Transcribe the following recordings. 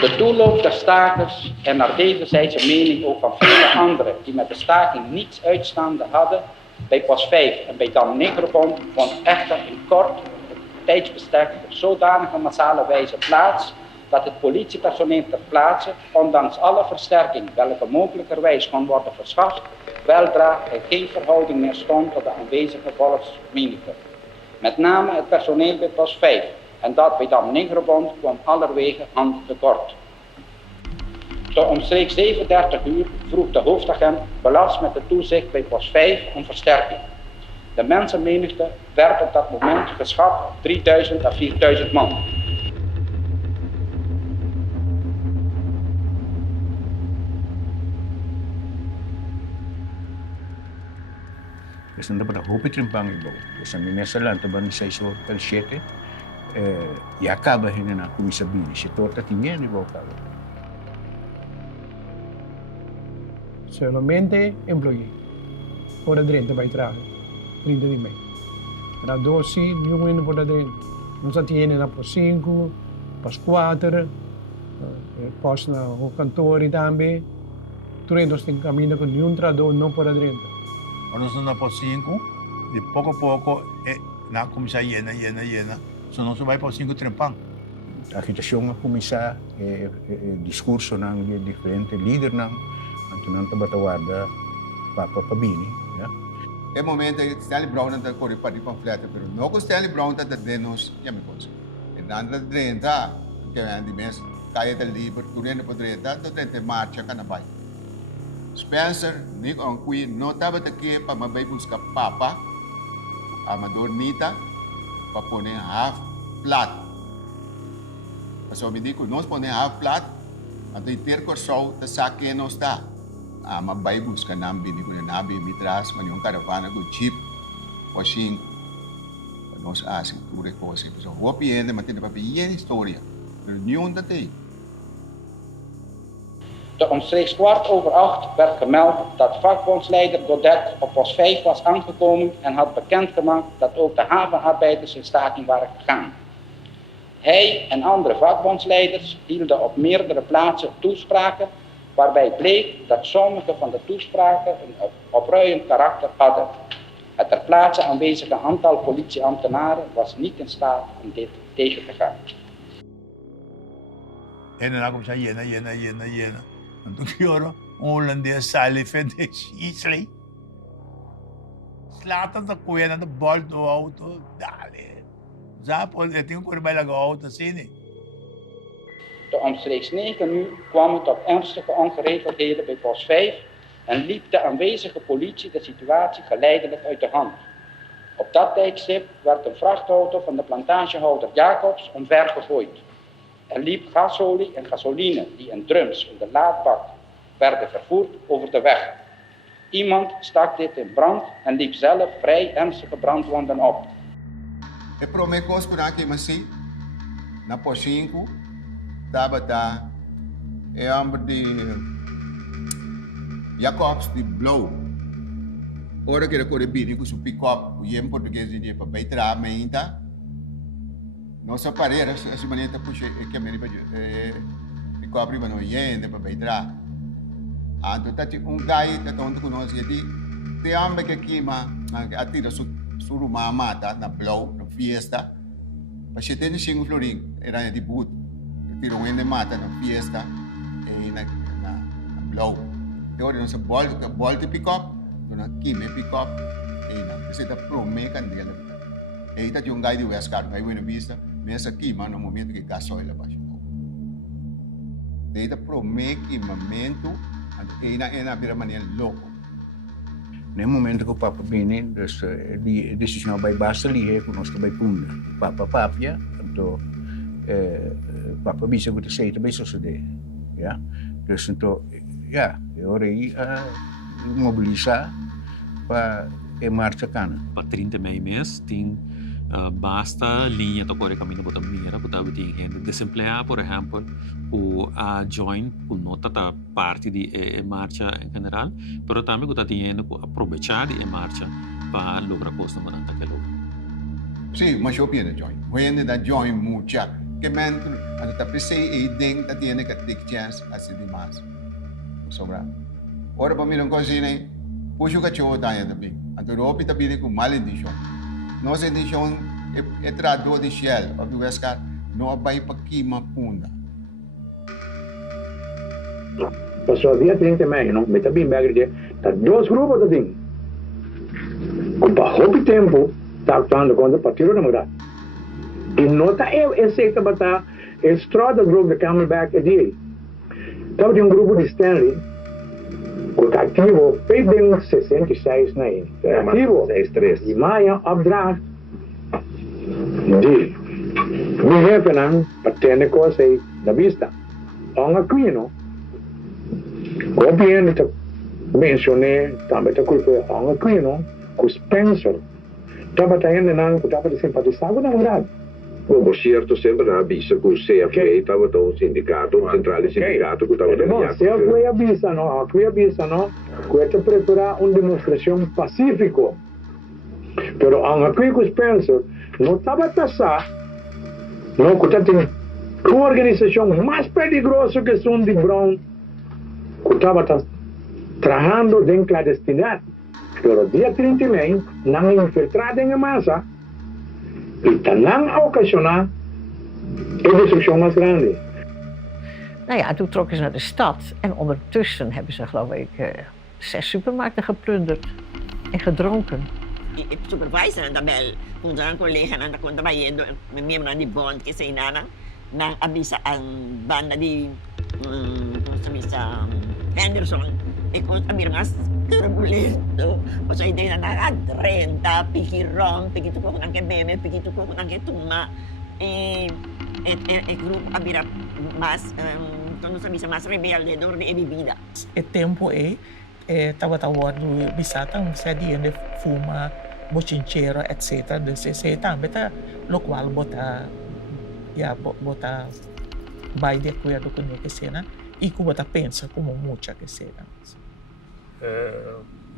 De toeloop der stakers en naar wederzijdse mening ook van vele anderen die met de staking niets uitstaande hadden, bij POS 5 en bij Dam Negrobond vond echter in kort tijdsbestek op zodanige massale wijze plaats dat het politiepersoneel ter plaatse, ondanks alle versterking welke mogelijkerwijs kon worden verschaft, weldra in geen verhouding meer stond tot de aanwezige volksmenigte. Met name het personeel bij POS 5 en dat bij Dam Negrobond kwam allerwege hand tekort. Tot omstreeks 37 uur vroeg de hoofdagent belast met het toezicht bij POS 5 om versterking. De mensenmenigte werd op dat moment geschat op 3000 à 4000 man. Dus dan dapat hoop ik rimpang ibo. Dus aan minesa lang taban sa iso per 7. E acaba ainda na comissão bini, se torta tinha nem voltava. Solamente employee. Por dentro vai trabalhar. 30 de mês. Para 12, nenhum indo por dentro. Nós temos na por 5, por 4, pós na o cantor também. Tudo nós temos caminho com nenhum trabalho não por dentro. Nós não por 5, de pouco a pouco, na comissão llena. So não se vai para 5 trempang. A agitação a começar, discurso nang diferente líder nang, antunan tabatawada papa pabini, ya. É momento que Stanley Brown está correndo para o panfleto, mas não que Stanley Brown está denos, já me consta. E nada de renta, que é de mês, caia de livre, turendo para renta, do tente marcha canabai. Spencer, Nick Onqui, não estava aqui para mabai buscar papa, Amador Nita, para pôr half plat. So me dico, nós põe half plat, at ter ko show ta sa que não está. Mabay busca nambi ni ko na nabi mitras man yung caravana ko jeep washing. Nós assim tudo ko assim. So hopi ende matin pa bien história. Nieuw dat hij. Te omstreeks 8:15 werd gemeld dat vakbondsleider Godet op POS 5 was aangekomen en had bekendgemaakt dat ook de havenarbeiders in staking waren gegaan. Hij en andere vakbondsleiders hielden op meerdere plaatsen toespraken, waarbij bleek dat sommige van de toespraken een opruiend karakter hadden. Het ter plaatse aanwezige aantal politieambtenaren was niet in staat om dit tegen te gaan. En dan kom je llena. En toen joro, Hollandees Sally Fenix, Isley. Slatan sa kuya na de bal do auto, dali. Zapol, het yung kuri bij auto sini. Te omstreeks 9 uur kwam het tot ernstige ongeregeldheden bij POS 5 en liep de aanwezige politie de situatie geleidelijk uit de hand. Op dat tijdstip werd een vrachtauto van de plantagehouder Jacobs omver gegooid. Er liep gasolie en gasoline die in drums in de laadbak werden vervoerd over de weg. Iemand stak dit in brand en liep zelf vrij ernstige brandwonden op. E promekos ko na kay Masi, na po 5, tabata, e amber di Jacobs di Blow. Ora que ele bini ko su pick-up, o em português de para beitra mainta. Nossa parede, essa maneira puxa, que a menina pode cobre para não ir, para beitra. Anto tati guy que tonto conosco ele te amba que aqui atira suru mata na blow na fiesta. Mas se tem 5 florin era de boot. Tiro um mata na fiesta e na blow. Agora nossa bol de pick up, na kime pick up e na você tá promecan dele. E tá um guy de Westcard, vai ver na vista, nessa aqui, mas no momento que gasoil lá baixo. E tá promete momento e na vira maneira louco. No momento que o Papa bini, dus die decisão vai basta ali, conosco vai punda. Papa papia, então Papa bisa kita say também suceder, ya. Dus então, ya, agora aí mobilizar para marcha cana. Para 30 de mês tem basta linha to corre caminho bota mira bota tem gente desempleada, por exemplo, o a join o nota da parte de marcha em geral, pero também bota tem gente aproveitar de marcha para lograr coisa no manata que logo. Sim, mas eu penso join. When da join mucha que men ano tapi sei ding ta tiene que take chance assim demais sobra ora para mim não cozinha puxo que chuo tayo tabi anto ropi tabi com mal edition nós edition é trado de shell of the west car no abai pakima punda Passou dia 30 também, não? Mas também bagre tá dois grupos da ding. Com pouco tempo tá lutando contra o Partido Democrata. E nota esse que bata estrada grupo de Camelback ali. Tava de grupo de Stanley. O ativo fez em 66 na ele. Ativo 63. E maio updraft. De me referam patene coisa da vista. On Aquino. Gobierne te mencionei também te culpa ang Aquino com Spencer. Tava tendo não que tava simpatizar com a verdade. Como certo sempre na avisa que o CFA estava o sindicato, o centrale sindicato que estava Bom, se a avisa não, que te preparar uma demonstração pacífica. Pero ang Aquino com Spencer não estava passar, não que tem uma organização mais perigosa que são de Brown. Que estava trabalhando em clandestinidade. Pero dia 30 de maio, não infiltrado em massa, e não ocasionar a destructie mais grande. Nou ja, toen trokken ze naar de stad en ondertussen hebben ze geloof ik 6 supermarkten geplunderd en gedronken. El supervisor Andabel, kung saan collega na nakuntabayendo, may miyembro na di Bond kasi inanang nang abisa ang banda di kung sabi sa Henderson, e kung sabi nga turbulento, o sa hindi na nakadrenta, pikirong, pikito ko ng kebeme, pikito ko ng ketuma, grupo abira mas, kung sabi sa mas rebelde, doon rin ibibida. E tempo tawa-tawa do bisatang sa diyan fuma, bochinchero, etc. Desse se também tá local bota baile cuia do que cena e que bota pensa como mucha que cena.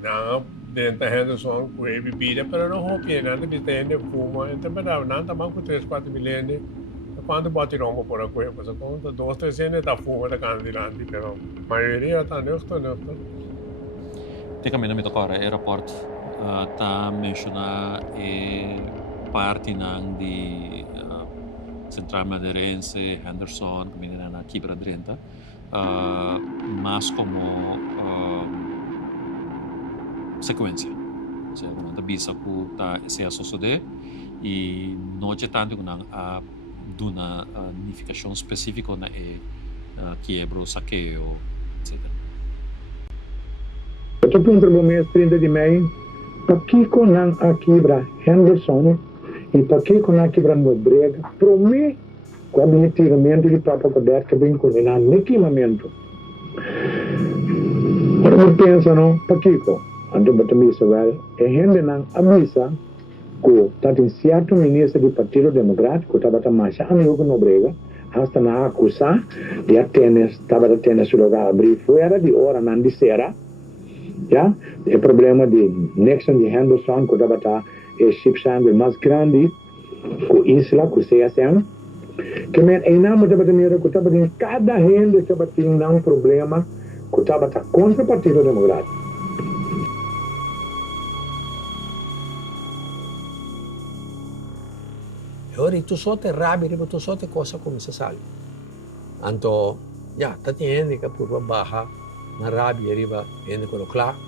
Não, dentro da Henderson com a bebida, mas não rompia nada de ter fuma, então não também com 3-4 milhões. Quando bate rombo por a coisa, mas conta 2-3 da fuma da candidata, mas a maioria tá neusto. Teka may namito ko, airport, ta menciona parte ng di Central Madeirense, Henderson, kami na Quebra Drenta, mas como sequência. O sea, quando bisa ko ta se sucede e noche tanto kunang duna nificação específica na quiebro, saqueo, etc. Ito pong mês 30 de maio, pakiko ng Quebra Henderson e pakiko ng Quebra Nobrega, promê com habilitamento de próprio poder que vem com ele no equipamento. Ora, eu penso, não, pakiko, ando batamisa vel, rende ng avisa que tem certo ministro do Partido Democrático, estava mais amigo com Nobrega, hasta na acusar de estava a ter seu lugar abrir fora de hora, não de será. Ja, o problema de Nixon de Henderson, que estava o ship sandwich mais grande, com Isla, com CSM, que em nome da maneira que estava em cada renda estava tendo um problema, que estava contra o Partido Democrático. Ora, tu só te rabi, tu só te coisa como se sabe. Anto, já, tá tendo que por baixo na rabi arriba indo com o claro,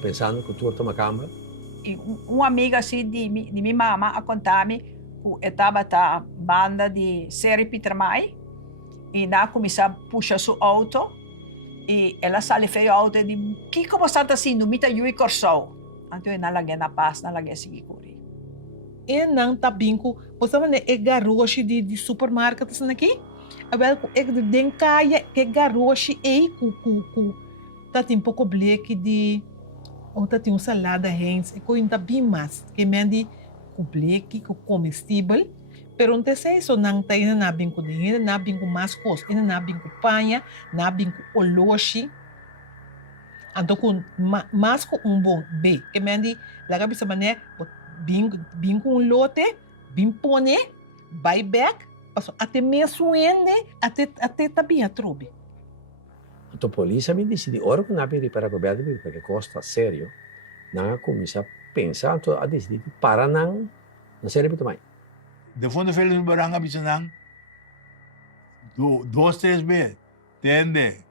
pensando que tu toma câmera. E uma amiga assim de minha mama a contar-me que estava a banda de série Peter Mai e na começar a puxar seu auto e ela sale feio auto e diz que como está assim no mita Yui Corsou então ela lagay na paz na lagay sige kuri e não tá binco você vai né garoche de supermarket assim aqui abel den kaya que garoche ku tá tem pouco bleque de ou tá tem salada Heinz e coisa bem mais que mende com bleque com comestível pero não sei se não tá ainda na binco de ainda na binco mais coisa ainda na binco panha na binco oloshi então com mais com bom b que mende lá cabeça mané binco lote bimpone buyback até mesmo ele, até também a trobe. Então, a polícia me decide, ora que não abrir para o governo, porque custa sério, não começa a pensar, então a decidir para não ser também. De fundo feliz baranga bisanang, 2-3 vezes, entende?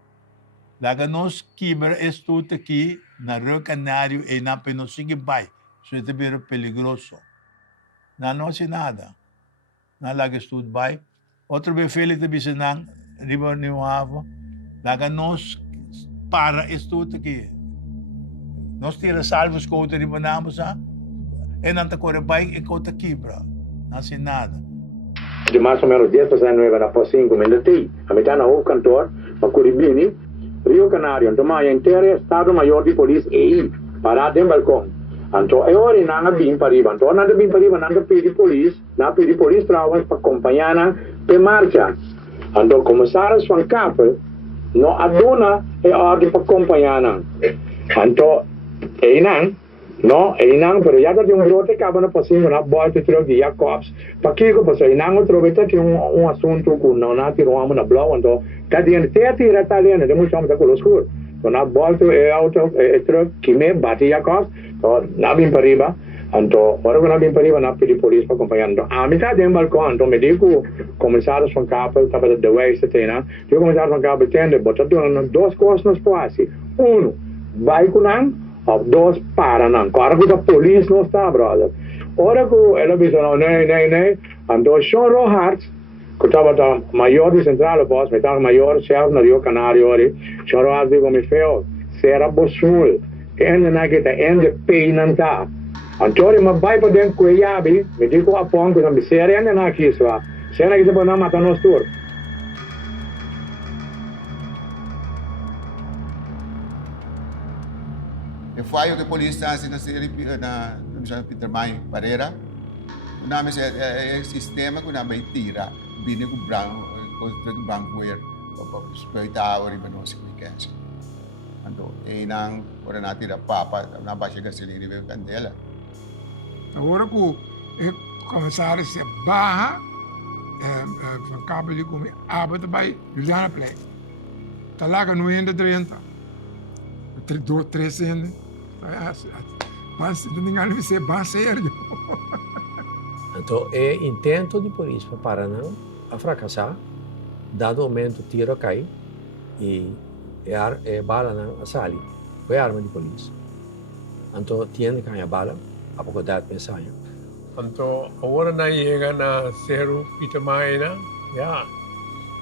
Laga nos quebra estudo aqui na Rio Canário e na Penosig Bay, isso é também perigoso. Não sei nada. Na laga estudo bay. Outra vez feliz de bisanang, riba ni Wavo, laga nos para estudo aqui. Nós tira salvos com outra riba namos, e não tá corre bay e conta quebra. Não sei nada. De mais ou menos 10% não é para por 5 minutos. A metade no cantor, para Curibini, Rio Canário, então a inteira Estado Maior de Polícia aí, parado em balcão. Então é hora não há bem para riba. Então não há bem para riba, não há pedir polícia trabalham para acompanhar na marcha. Então começaram a capa, não a dona é ordem para acompanhar na. Então não, pero já tem brote que acaba na possível na bote troque Jacobs. Para que eu posso não outro vez tem assunto com não na tiro amo na blow então tá dentro tira tá dentro de muito chama com escuro. Então na bote é auto é troque que me bate Jacobs, então na bem para riba. Então ora na bem para riba na pedir polícia para acompanhar. Então a mitad de balcão então me digo começaram a capa estava de way se tem na. Eu começaram a capa tende botar duas coisas nos posse. Vai com of those para não. Agora que a polícia não está, brother. Ora que ela disse, não, então Sean Rohardt, que estava maior de central, boss, estava maior chefe no Rio Canário, Sean Rohardt digo, me feo, será bosul, na que está, pay não está. Então, eu vai para dentro com Yabi, me digo a ponto, que não me será na aqui, só. Será que você não mata nos tour? Foi o que a polícia na série na Peter Mai Pereira. O nome é sistema que nome tira, bine com branco, com branco ver, para respeitar o ribanos que quer. Então, não, ora na tira papa, na baixa gasolina veio candela. Agora que começar a ser barra, cabo de comer, abre vai Juliana Play. Talaga no ainda 30, 3 ainda. Mas ninguém vai ser bem sério. Então, é intento de polícia para não fracassar, dado o momento tiro cai e bala não sai. Foi arma de polícia. Então, tem que ganhar bala, a pouco de pensar. Então, agora não chega na Cerro Pitamaina,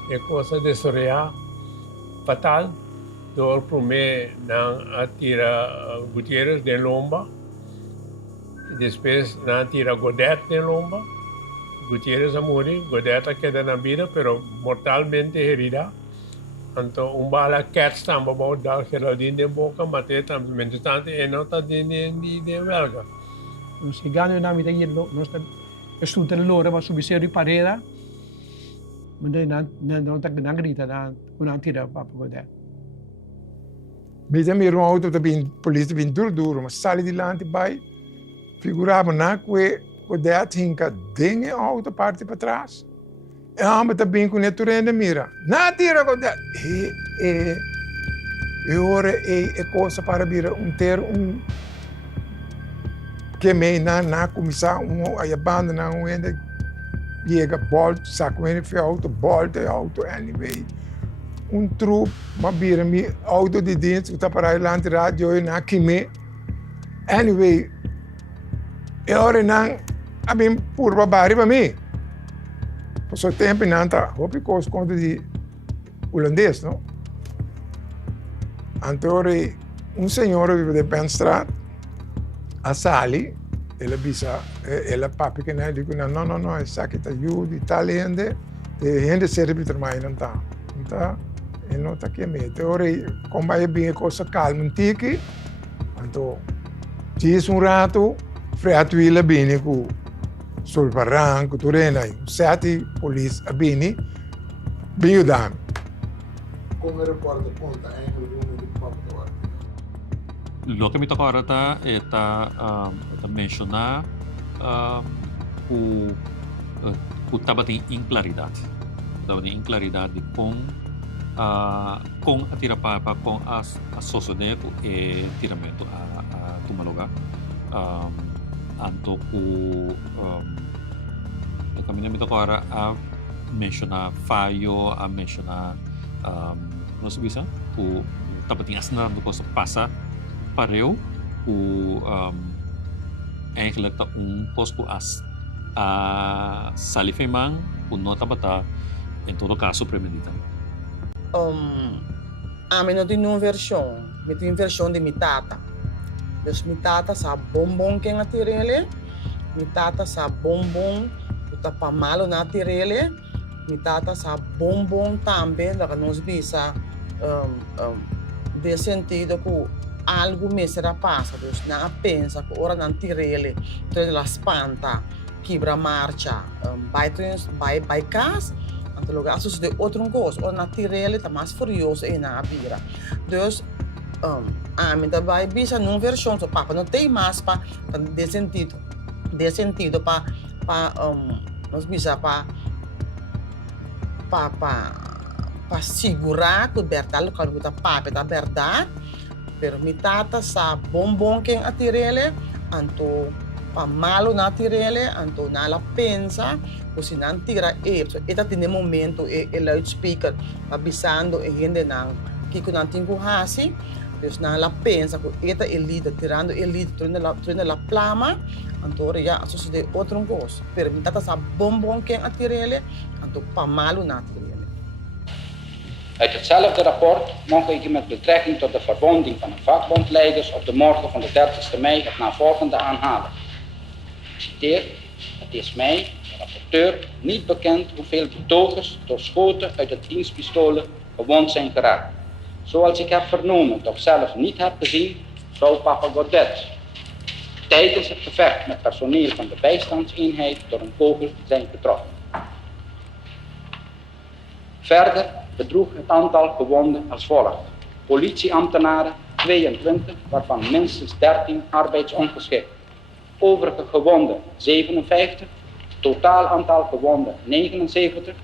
é coisa de sorrir fatal. Dor primeiro não atira Gutierrez de Lomba, depois não atira Godet de Lomba, Gutierrez a morrer, Godet queda na vida, pero mortalmente herida. Então, bala cat stamba about dar geladinho de boca, mate também, mentistante e não tá de belga. Non si ganha na vida yello, non sta stuta loro ma subisero di parera. Ma non ta grita na una tira papo Godet. Mesmo meu auto também, polícia bem duro, mas sai de lá vai figurava na que o dead hinca dengue auto parte para trás. E amba também com neturende mira. Na tira com dead. E ora é coisa para vir ter que me na começar a abandonar ainda chega volta saco ele foi auto volta auto anyway. Trupe, mas vira mi auto de dentro que está para lá na rádio e na quime. Anyway, ora não, a mim por babari para mim. Por seu tempo não tá, hope que os conta de holandês, não? Então, senhor vive de Penstraat, a Sali, ela bisa, ela papi que não, digo não, essa aqui tá judo, italiano, e gente serve para mais não tá, e não tá aqui mesmo. Ora, como vai bem coisa calma, um tique, então, diz rato, freato ele bem com sul barranco, turena, sete polícia bem, bem ajudando. Como repórter conta, Lo que me toca ahora está mencionar estava tem inclaridade. Estava tem inclaridade de com a tirapapa, com a sosodeco e tiramento a tumalugar. Anto o caminhamento agora a mencionar falho, a mencionar não se bisa, o estava tem asnar do coisa passa para eu o eigenlijk ta post ko as salifemang o nota bata em todo caso premeditado. A mim não tem uma versão, me tem versão de mitata. Dus mitata sa bombom que na tirele, mitata sa bombom uta pamalo na tirele, mitata sa bombom também da nos bisa de sentido que algo me será passa, dus na pensa que ora não tirele, então la spanta, quebra marcha, vai cas, anto lugar assim de outro coisa, ora na tirele tá mais furioso e na vira, dus a mim também bisa numa versão so papa não tem mais para de sentido para nós bisa para segurar que verdade quando kita papa tá verdade pero mitata sa bombom que atirele anto pa malo na tirele anto na la pensa o se não tira eta tem momento e loudspeaker avisando e gente não que não tem hasi. Dus na la pensa que eta elida tirando elida treinando la plama antori ja aso de outro coisa per mitata sa bombom que atirele anto pa malo na tirele. Uit hetzelfde rapport mocht ik met betrekking tot de verbonding van de vakbondleiders op de morgen van de 30 mei het navolgende aanhalen. Ik citeer: het is mij, de rapporteur, niet bekend hoeveel betogers door schoten uit de dienstpistolen gewond zijn geraakt. Zoals ik heb vernomen, doch zelf niet heb gezien, zou papa Godet tijdens het gevecht met personeel van de bijstandseenheid door een kogel zijn getroffen. Verder bedroeg het aantal gewonden als volgt. Politieambtenaren 22, waarvan minstens 13 arbeidsongeschikt. Overige gewonden 57, totaal aantal gewonden 79.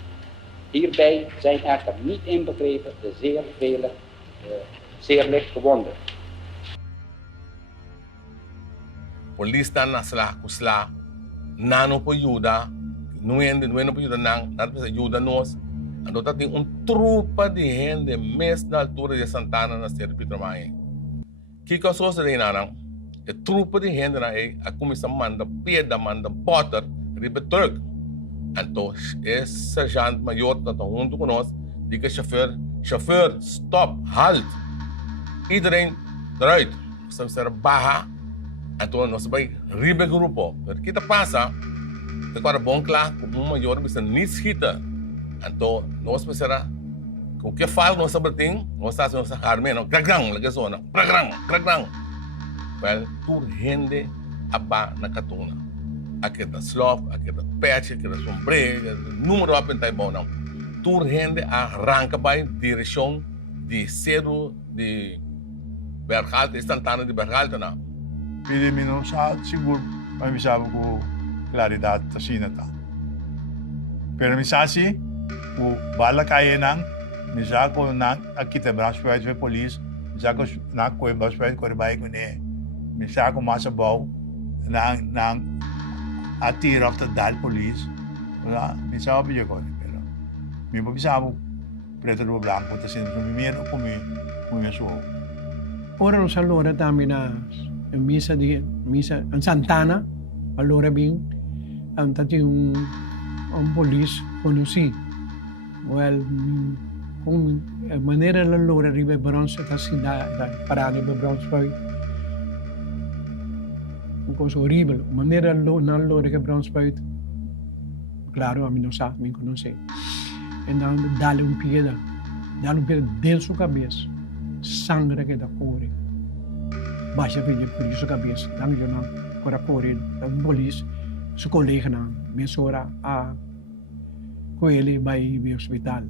Hierbij zijn echter niet inbegrepen de zeer licht gewonden. Police dan nasla kusla nano po yuda nuendo po yuda nang nato sa yuda nos ando tating trupa de gente mes na altura de Santana na Sierra Pitramae. Kika so sa nanang e trupa de gente na a comissão manda pieda manda botter ribe Turk. Anto é sergeant maior dat junto conosco diga chauffeur stop halt iedereen eruit estamos ser barra então nós vai ribe grupo pero kita passa agora bom claro como maior bisa nis hita então nós será o que fala nós sabeting nós estamos arme no kragrang lagi zona kragrang well tur gente aba na katuna aquela slof aquela patch aquela sombrero número up em Taibão não tur gente arranca para direção de cedo de Berhalta Santana de Berhalta na pili mino sa siguro mamisabi ko claridad sa sinata. Pero misasi ko bala kaya nang misa ko nang akita Bransfeld sa police misa ko na ko Bransfeld ko rebay ko ne misa ko masabaw nang atira of the dal police wala misa ko biyo ko pero mi mabisa mo preto do blanco ta sin mimiro ko mi so. Ora non sa allora dammi na misa in Santana, allora bin tati un police conosci. Well, con maniera allora ribe bronze tassi da parare per bronze poi un cosa orribile, maniera allora che bronze poi claro a mim não sabe, me conosce. Então dá-lhe um pieda dentro sua cabeça, sangue que dá corre. Baixa vinha por isso cabeça, dá-me já não, para correr, da polícia, seu colega não, mensura a com ele vai ao hospital.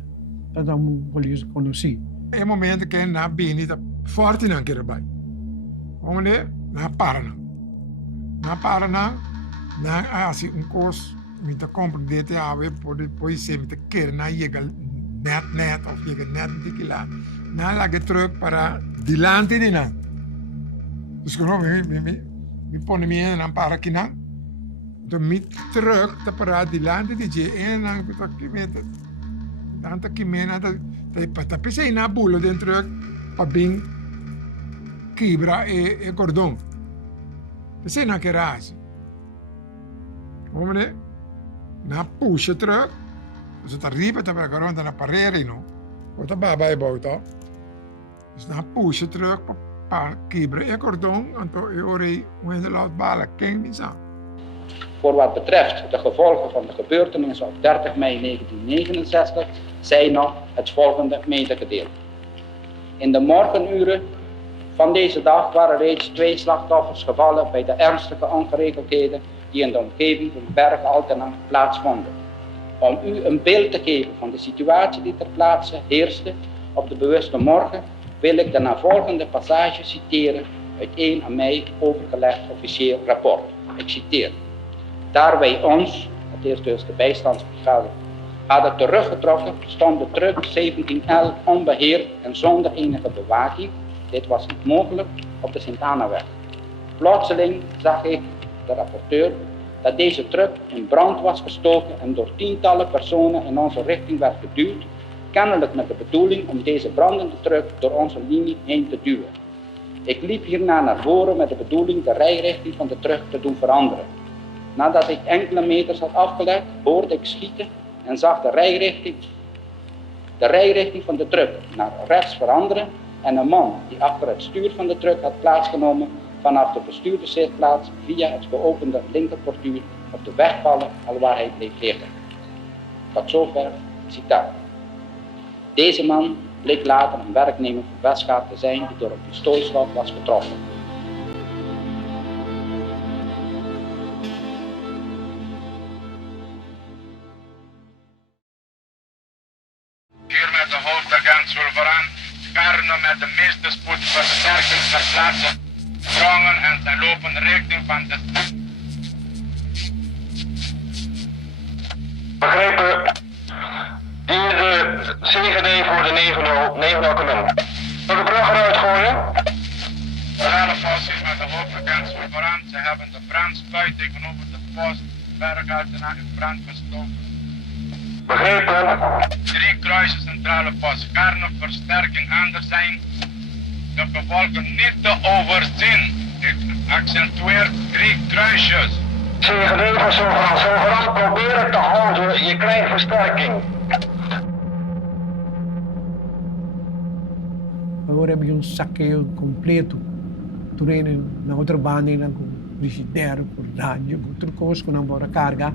Então um polícia conheci. É momento que na bini tá forte não quer vai. Onde na para não, na assim um cos met de compleet hebben voor je met de kerna je net of je net een kila. Na lagi truck para dilante din na. Dus gewoon we ponen me in een paar kina. De met truck te para dilante di je en dan kita kimet. Dan ta kimena ta pesa ina bulo den truck pa bing quebra e cordão. Pesa na garage. Hombre, na push truck. Dus het arriba te para garonda na parere no. Wat een baba je bouwt al. Dus na push truck pa quebra e cordão, anto e ore de laat bala ken niet aan. Voor wat betreft de gevolgen van de gebeurtenissen op 30 mei 1969 zij nog het volgende medegedeeld. In de morgenuren van deze dag waren reeds 2 slachtoffers gevallen bij de ernstige ongeregeldheden die in de omgeving van Bergen-Altenaar plaatsvonden. Om u een beeld te geven van de situatie die ter plaatse heerste op de bewuste morgen, wil ik de navolgende passage citeren uit 1 aan mij overgelegd officieel rapport. Ik citeer. Daar wij ons, het is dus de bijstandsbrigade, hadden teruggetrokken, stond de truck 1711 onbeheerd en zonder enige bewaking, dit was niet mogelijk, op de Sint-Annaweg. Plotseling zag ik, de rapporteur, dat deze truck in brand was gestoken en door tientallen personen in onze richting werd geduwd, kennelijk met de bedoeling om deze brandende truck door onze linie heen te duwen. Ik liep hierna naar voren met de bedoeling de rijrichting van de truck te doen veranderen. Nadat ik enkele meters had afgelegd, hoorde ik schieten en zag de rijrichting van de truck naar rechts veranderen en een man die achter het stuur van de truck had plaatsgenomen vanaf de bestuurderszitplaats via het geopende linkerportuur op de weg vallen alwaar hij bleef liggen. Tot zover, citaat. Deze man bleek later een werknemer van Westgaat te zijn die door een pistoolschot was getroffen. Hier met de hoofdagent Zulveran, Karne met de meeste spoed versterking ter plaatse sprongen en zijn lopende richting van de... Begrepen. Hier de CGD voor de 9-0 kanon. Door de brug eruit gooien. Alle posties met de hoofdagent Zulveran, ze hebben de brandspuit tegenover de post Bergen-Altenaar in brand gestoken. Begrepen. 3 kruisen centrale post Karne, versterking anders zijn. De gevolgen niet te overzien. Ik accentueer 3 kruisjes. CGD van Zulveran, probeer het te houden, je krijgt versterking. Agora havia saqueo completo. Turene na outra banda na com frigideira, com rádio, com outra coisa, com uma carga,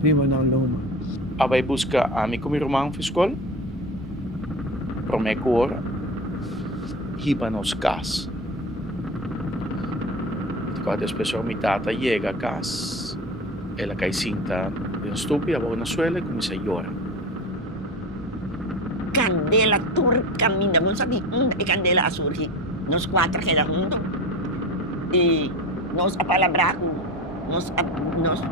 prima na loma. Abai busca a mi como irmão fiscal. Promecor. Hiba nos cas. Quando a pessoa me tata chega a casa, ela cai cinta em stupi, a boa na suela e começa a chorar. Candela turca minha, não sabia onde a candela a surgir. Nós 4 que era junto e nós apalabraco, nós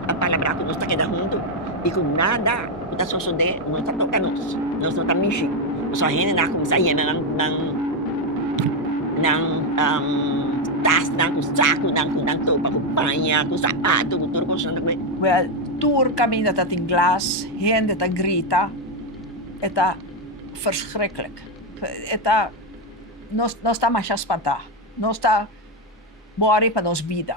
apalabraco, nós tá queda junto e com nada, kita sosode, nós tá tocando, nós não tá mexendo. Nós só gente na começar a ir tas, com saco, com topa, com panha, com sapato, com tudo consciente com ele. Well, turca minha tá in glas, gente tá grita, eta verschrikkelijk. Nós está mais espantar. Nós está morrer para nos vida.